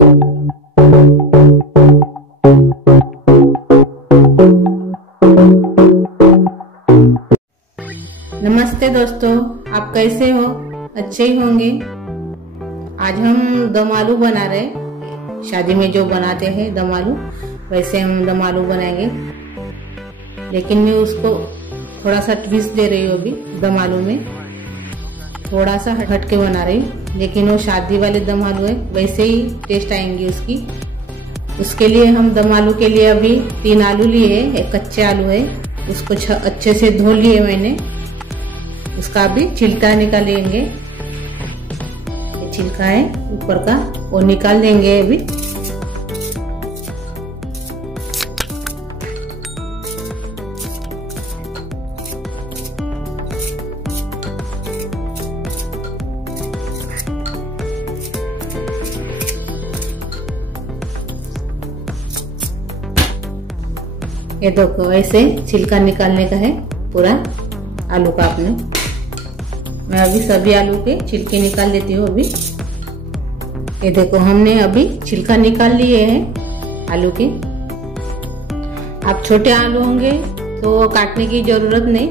नमस्ते दोस्तों, आप कैसे हो? अच्छे ही होंगे। आज हम दम आलू बना रहे। शादी में जो बनाते हैं दम आलू, वैसे हम दम आलू बनाएंगे। लेकिन मैं उसको थोड़ा सा ट्विस्ट दे रही हूँ। अभी दम आलू में थोड़ा सा हट के बना रही हूँ, लेकिन वो शादी वाले दम आलू है, वैसे ही टेस्ट आएंगे उसकी। उसके लिए हम दम आलू के लिए अभी 3 आलू लिए हैं। एक कच्चे आलू है, उसको अच्छे से धो लिए मैंने। उसका अभी छिलका निकालेंगे। ये छिलका है ऊपर का, वो निकाल देंगे अभी। ये देखो, ऐसे छिलका निकालने का है पूरा आलू का। आपने मैं अभी सभी आलू के छिलके निकाल देती हूँ अभी। ये देखो, हमने अभी छिलका निकाल लिए हैं आलू के। आप छोटे आलू होंगे तो काटने की जरूरत नहीं,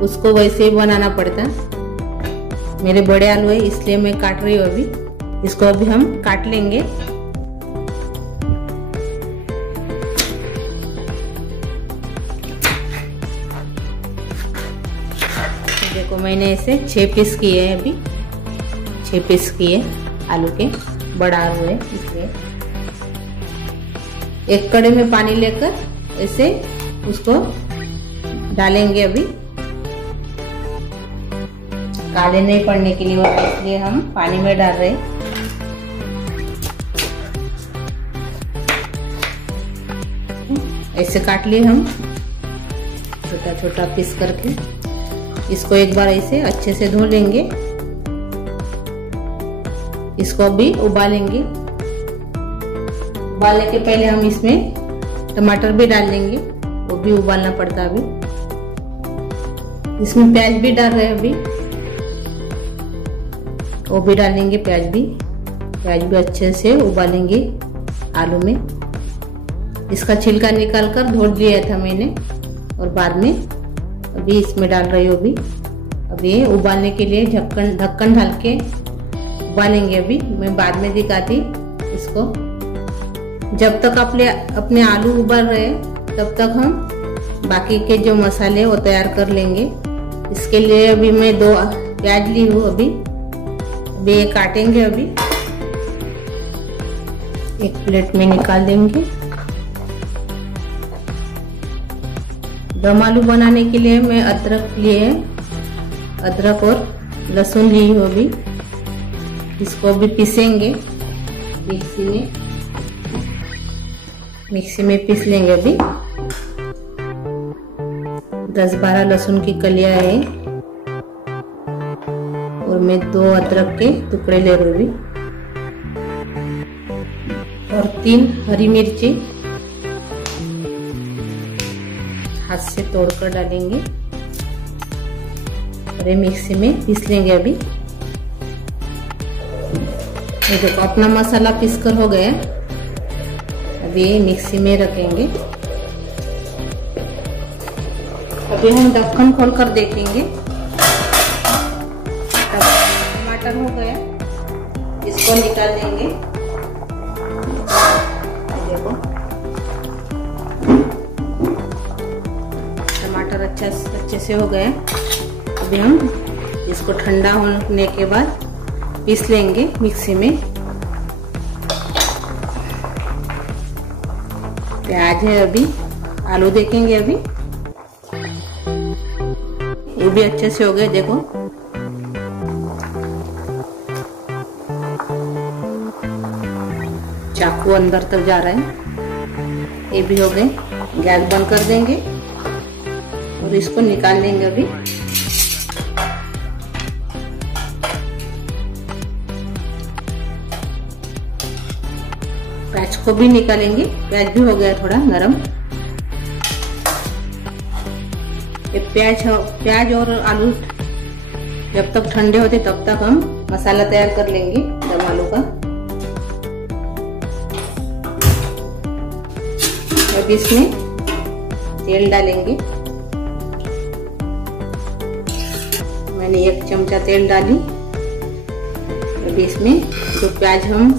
उसको वैसे ही बनाना पड़ता। मेरे बड़े आलू है इसलिए मैं काट रही हूँ अभी। इसको अभी हम काट लेंगे। देखो, मैंने इसे 6 पीस किए हैं अभी। 6 पीस किए आलू के, बड़ा आलू है इसलिए। एक कड़े में पानी लेकर इसे उसको डालेंगे अभी, काले नहीं पड़ने के लिए, इसलिए हम पानी में डाल रहे हैं। ऐसे काट लिए हम छोटा छोटा पीस करके। इसको एक बार ऐसे अच्छे से धो लेंगे। इसको अभी उबालेंगे। उबालने के पहले हम इसमें टमाटर भी डाल देंगे, वो भी उबालना पड़ता अभी। इसमें प्याज भी डाल रहे हैं अभी, वो भी डालेंगे प्याज भी अच्छे से उबालेंगे आलू में। इसका छिलका निकाल कर धो लिया था मैंने, और बाद में अभी इसमें डाल रही हूँ। अभी उबालने के लिए ढक्कन ढाल के उबालेंगे। अभी मैं बाद में दिखाती इसको। जब तक अपने आलू उबाल रहे तब तक हम बाकी के जो मसाले वो तैयार कर लेंगे। इसके लिए अभी मैं 2 प्याज ली हूँ अभी ये काटेंगे। अभी एक प्लेट में निकाल देंगे। दम आलू बनाने के लिए मैं अदरक और लहसुन ली हूँ अभी। इसको अभी पीसेंगे मिक्सी में पीस लेंगे अभी। 10-12 लहसुन की कलियां है, और मैं 2 अदरक के टुकड़े ले रही हूँ, और 3 हरी मिर्ची हाथ से तोड़कर डालेंगे, और ये मिक्सी में पीस लेंगे अभी। ये देखो, अपना मसाला पीसकर हो गया। अभी ये मिक्सी में रखेंगे। अभी हम ढक्कन खोलकर देखेंगे। टमाटर हो गया, इसको निकाल लेंगे। देखो, टमाटर अच्छे से हो गए। अभी हम इसको ठंडा होने के बाद पीस लेंगे मिक्सी में। प्याज है अभी, आलू देखेंगे अभी। ये भी अच्छे से हो गए। देखो, चाकू अंदर तक जा रहा है। ये भी हो गए। गैस बंद कर देंगे और इसको निकाल लेंगे अभी। प्याज को भी निकालेंगे। प्याज भी हो गया थोड़ा नरम। ये प्याज और आलू जब तक ठंडे होते तब तक हम मसाला तैयार कर लेंगे दम आलू का। अब इसमें तेल डालेंगे। मैंने 1 चमचा तेल डाली। अब इसमें जो प्याज हम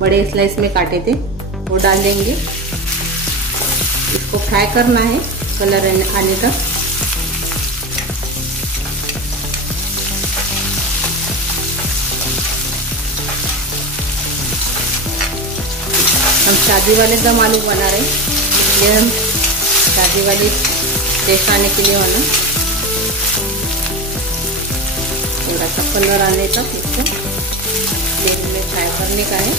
बड़े स्लाइस में काटे थे वो डाल देंगे। इसको फ्राई करना है कलर आने तक। हम शादी वाले दम आलू बना रहे हैं, इसलिए हम शादी वाली टेस्ट आने के लिए बना। थोड़ा सा कलर आने तक इसको तेल में फ्राई करने का है।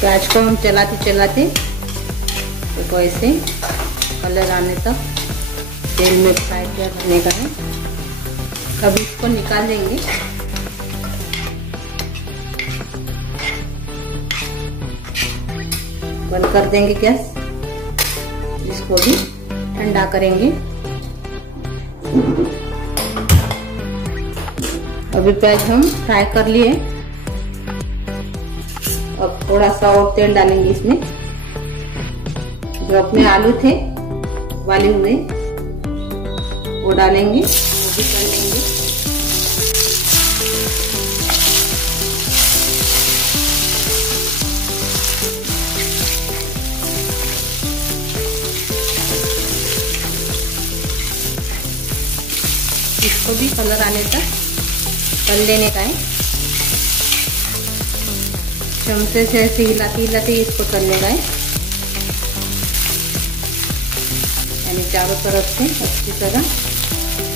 प्याज को हम चलाते चलाते देखो ऐसे कलर आने तक तेल में फ्राई करने का है। अब इसको निकाल देंगे। बंद कर देंगे गैस। इसको भी ठंडा करेंगे। अभी प्याज हम फ्राई कर लिए। अब थोड़ा सा और तेल डालेंगे इसमें। जो अपने आलू थे उबाले हुए वो डालेंगे, वो भी कर लेंगे। इसको भी कलर आने तक तल लेने का है। चमचे से ऐसे हिलाते हिलाते इसको तलने का है, यानी चारों तरफ से अच्छी तरह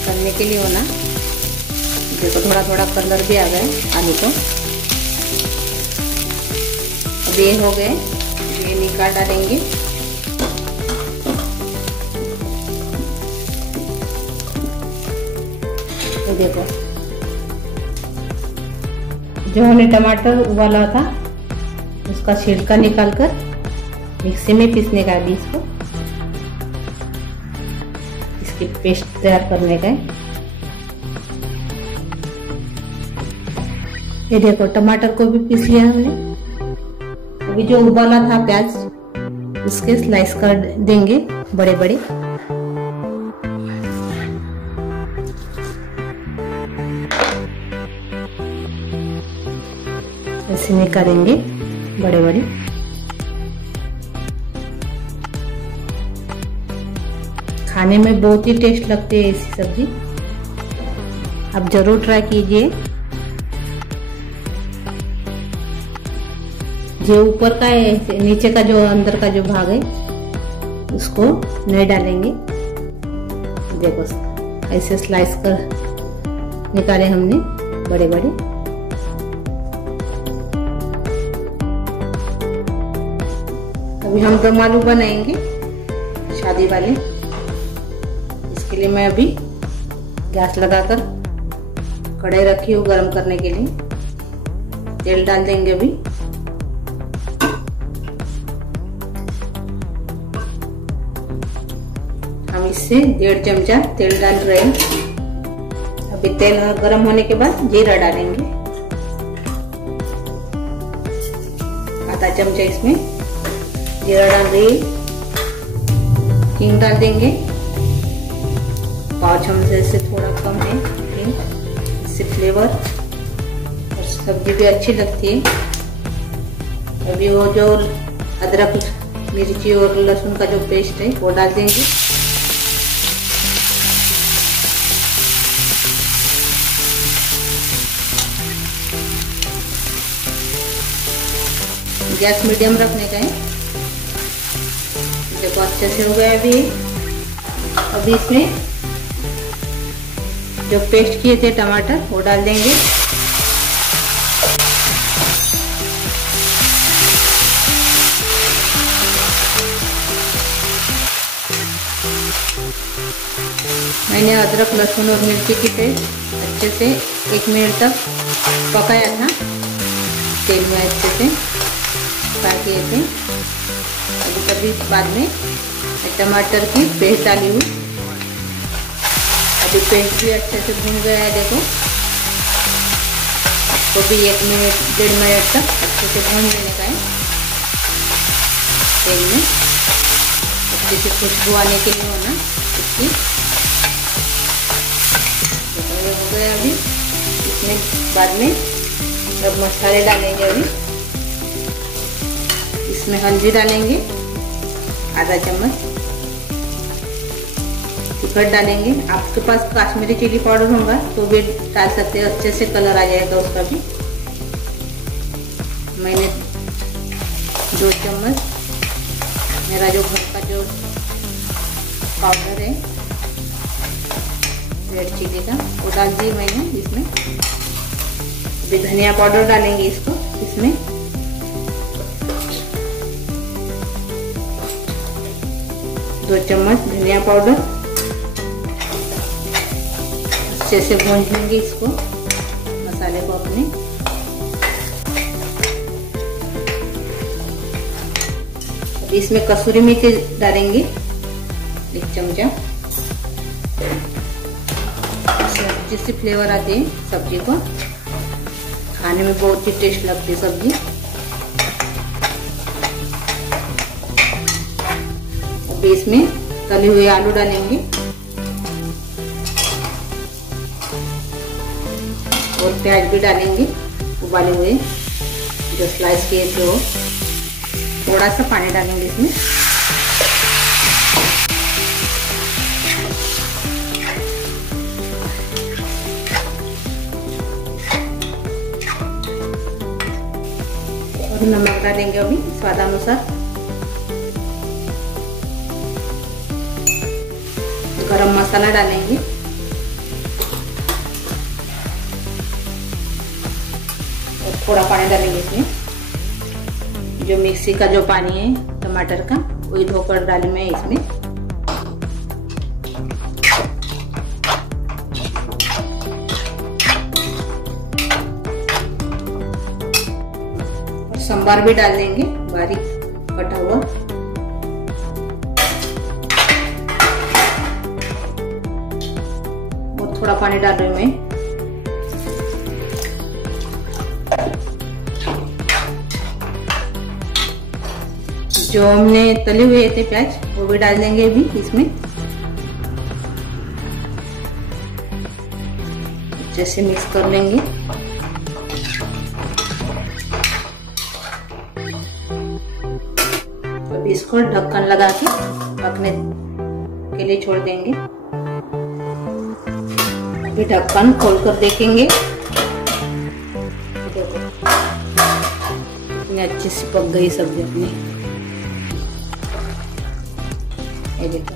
तलने के लिए होना। देखो थोड़ा थोड़ा कलर भी आ गया आलू को। अब ये हो गए, ये निकाल डालेंगे। तो देखो जो हमने टमाटर उबाला था उसका छिलका निकालकर मिक्सी में पीसने का है। बीज को इसकी पेस्ट तैयार करने का है। ये देखो टमाटर को भी पीस लिया हमने। अभी जो उबाला था प्याज उसके स्लाइस कर देंगे बड़े बड़े। ऐसे निकालेंगे बड़े बड़े। खाने में बहुत ही टेस्ट लगती है ऐसी सब्जी। आप जरूर ट्राई कीजिए। जो ऊपर का है, नीचे का जो अंदर का जो भाग है उसको नहीं डालेंगे। देखो ऐसे स्लाइस कर निकाले हमने बड़े बड़े। अभी हम दम आलू बनाएंगे शादी वाले। इसके लिए मैं अभी गैस लगाकर कढ़ाई रखी हूँ गरम करने के लिए। तेल डाल देंगे अभी। हम इससे 1.5 चमचा तेल डाल रहे हैं। अभी तेल गरम होने के बाद जीरा डालेंगे। आधा चमचा इसमें जीरा डाल देंगे। हींग डाल देंगे। 5 चमचे से थोड़ा कम है हींग, इससे फ्लेवर और सब्जी भी अच्छी लगती है। अभी वो जो अदरक मिर्ची और लहसुन का जो पेस्ट है वो डाल देंगे। गैस मीडियम रखने का है। देखो अच्छे से हो गया अभी। अभी इसमें जो पेस्ट किए थे टमाटर वो डाल देंगे। मैंने अदरक लहसुन और मिर्ची की पेस्ट अच्छे से 1 मिनट तक पकाया था तेल में। अच्छे से फ्राई किए थे। अभी बाद में टमाटर की पेस्ट डाली हूँ। अभी पेस्ट भी अच्छे से भून गया है। देखो इसको भी 1 मिनट 1.5 मिनट तक अच्छे से भून लेने का है। तेल में, अच्छे से खुशबू आने के लिए होना इसकी। तो ये हो गया। अभी इसमें बाद में सब मसाले डालेंगे। अभी इसमें हल्दी डालेंगे आधा चम्मच, तिखट डालेंगे। आपके पास कश्मीरी चिली पाउडर होगा तो भी डाल सकते हैं, अच्छे से कलर आ जाएगा उसका भी। मैंने 2 चम्मच मेरा जो घर का जो पाउडर है रेड चिली का वो डाल दी मैंने इसमें। अभी धनिया पाउडर डालेंगे इसको इसमें। दो चम्मच धनिया पाउडर, अच्छे से भून लेंगे इसको मसाले को अपने। इसमें कसूरी मेथी डालेंगे 1 चमचा, जिससे फ्लेवर आते हैं सब्जी को, खाने में बहुत ही टेस्ट लगती है सब्जी। अब इसमें तले हुए आलू डालेंगे और प्याज भी डालेंगे उबाले हुए जो स्लाइस किए थे वो। थोड़ा सा पानी डालेंगे इसमें। और नमक डालेंगे अभी स्वादानुसार। गरम मसाला डालेंगे और थोड़ा पानी डालेंगे इसमें। जो मिक्सी का जो पानी है टमाटर का वही धोकर डाले मैं इसमें। और सांभर भी डाल देंगे बारीक कटा हुआ। और थोड़ा पानी डाल रही हूँ मैं। जो हमने तले हुए थे प्याज वो भी डाल देंगे अभी इसमें। अच्छे से मिक्स कर लेंगे। अभी इसको ढक्कन लगा के पकने के लिए छोड़ देंगे। अभी ढक्कन खोल कर देखेंगे। देखो कितनी अच्छी सी पक गई सब्जी अपनी। ये देखो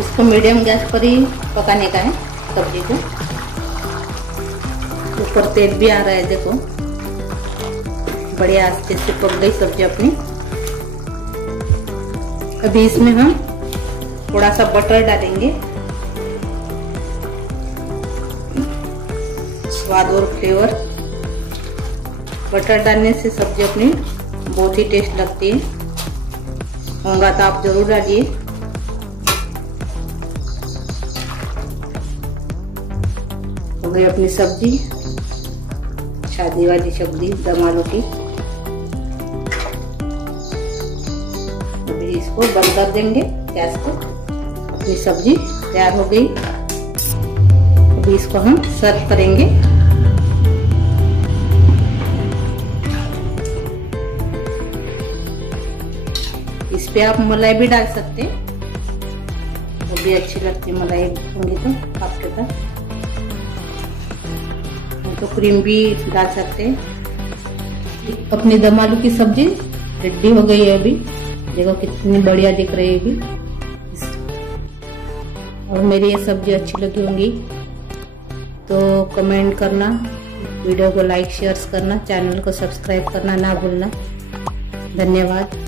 इसको मीडियम गैस पर ही पकाने का है सब्जी को। ऊपर तेल भी आ रहा है, देखो बढ़िया अच्छे से पक गई सब्जी अपनी। अभी इसमें हम थोड़ा सा बटर डालेंगे, स्वाद और फ्लेवर। बटर डालने से सब्जी अपनी बहुत ही टेस्ट लगती है। होगा तो आप जरूर डालिए। हो गई अपनी सब्जी, शादी वाली सब्जी दम आलू की। अभी इसको बंद कर देंगे गैस को। अपनी सब्जी तैयार हो गई। अभी इसको हम सर्व करेंगे। इस पे आप मलाई भी डाल सकते हैं, वो भी अच्छी लगती है मलाई होंगी तो आपके पास। तो क्रीम भी डाल सकते हैं। अपनी दम आलू की सब्जी रेडी हो गई है। अभी देखो कितनी बढ़िया दिख रही है अभी। और मेरी ये सब्जी अच्छी लगी होंगी तो कमेंट करना, वीडियो को लाइक शेयर करना, चैनल को सब्सक्राइब करना ना भूलना। धन्यवाद।